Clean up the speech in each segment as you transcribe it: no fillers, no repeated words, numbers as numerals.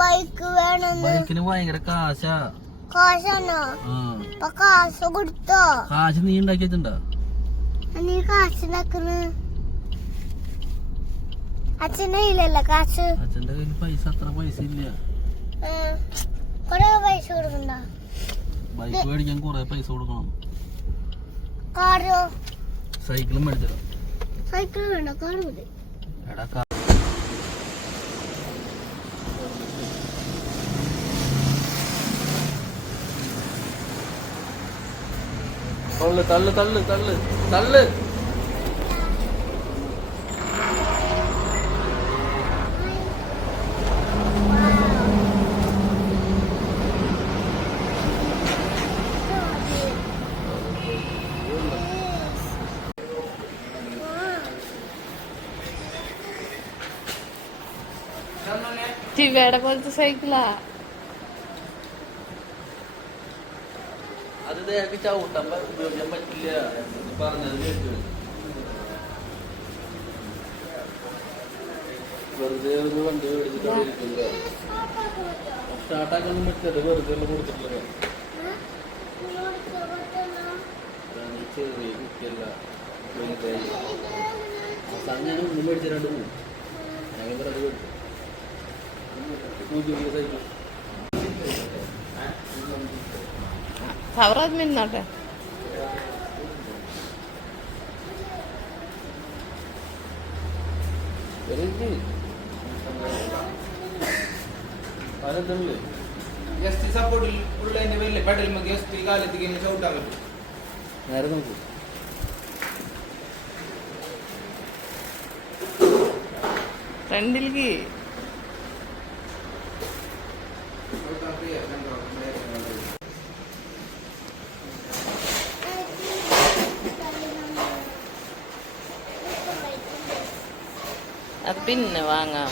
Bike വേണം. ബൈക്കിന് ഭയങ്കര കാശാ. കാശാണോ? കാശ് കൊടുത്തോ? കാശ് നീ ഉണ്ടാക്കി വെച്ചിട്ടുണ്ടോ? നീ കാശ് ഉണ്ടാക്കുന്ന അച്ഛൻ്റെ കയ്യിലല്ല കാശ്. അച്ഛൻ്റെ കയ്യിൽ പൈസ അത്ര പൈസ ഇല്ല. കൊറേ പൈസ കൊടുക്കണ്ട. ബൈക്ക് മേടിക്കാൻ കൊറേ പൈസ കൊടുക്കണം. കാറോ? സൈക്കിളും മേടിച്ചോ? സൈക്കിൾ വേണ്ട, കാർ മതി. എടാ തള്ളു തള്ളു തള്ളു തള്ളു തള്ളു. ടിവയുടെ പോലത്തെ സൈക്കിളാ അത്. ചവിട്ടാൻ ഉപയോഗിക്കാൻ പറ്റില്ല പറഞ്ഞത് കേട്ടു. വെറുതെ ഒരു വണ്ടി മേടിച്ചിട്ട് സ്റ്റാർട്ടാക്കാനും പറ്റില്ല. വെറുതെ എല്ലാം കൊടുത്തിട്ടില്ല. ചെറിയ കുട്ടിയല്ല, വലുതായി. അവസാനം ഞാൻ ഒന്നും മേടിച്ചിട്ട് പോകും. ഞങ്ങൾ അത് മേടിച്ചു. കവറത് നിന്നോട്ടെ. നേരെ നോക്കൂ. ഫ്രണ്ടിലേക്ക് അത് പിന്നെ വാങ്ങാം.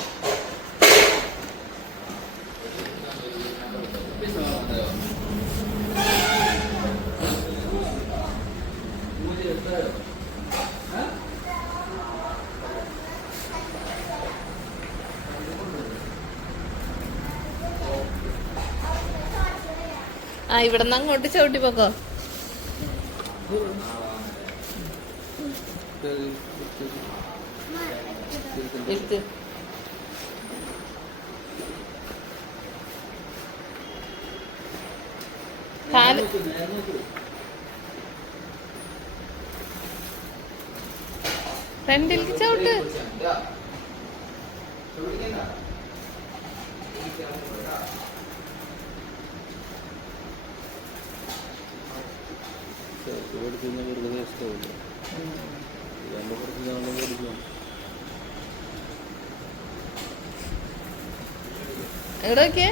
ആ ഇവിടുന്ന് അങ്ങോട്ട് ചവിട്ടി പോക്കോ. എടുത്ത് കാല് ഫ്രണ്ടിലേക്ക് ചവിട്ട്. എവിടെ നോക്കിയേ?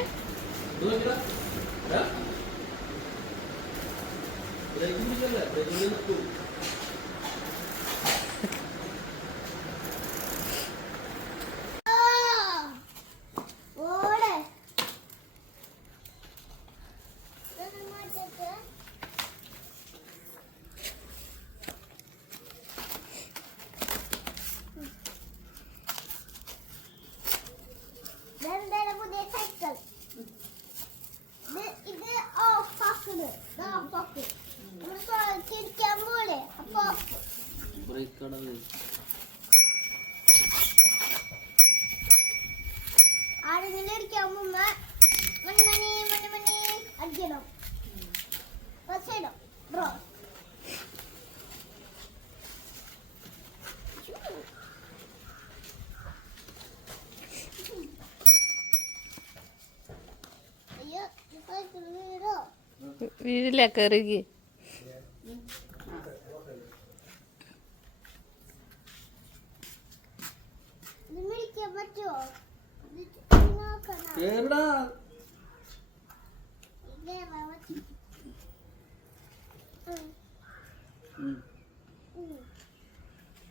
വീടില്ല കയറുകി.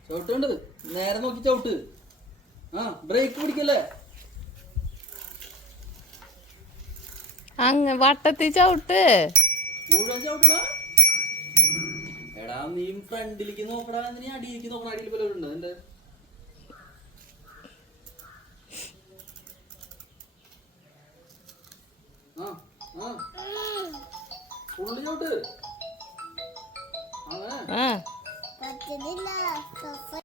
ചവിട്ടേണ്ടത് നേരെ നോക്കി ചവിട്ട്. ബ്രേക്ക് പിടിക്കല്ലേ? അങ്ങ് വട്ടത്തി ചവിട്ട്. മുഴുവൻ ചവിട്ടടാ. എടാ നീ ഫ്രണ്ടിലേക്ക് നോക്കടാ. നീ അടിയിലേക്ക് നോക്കണ. അടിയിൽ പോലെ ഉണ്ട് അതിന്റെ. ഉള്ളിലോട്ട് ആ പറ്റുന്നില്ല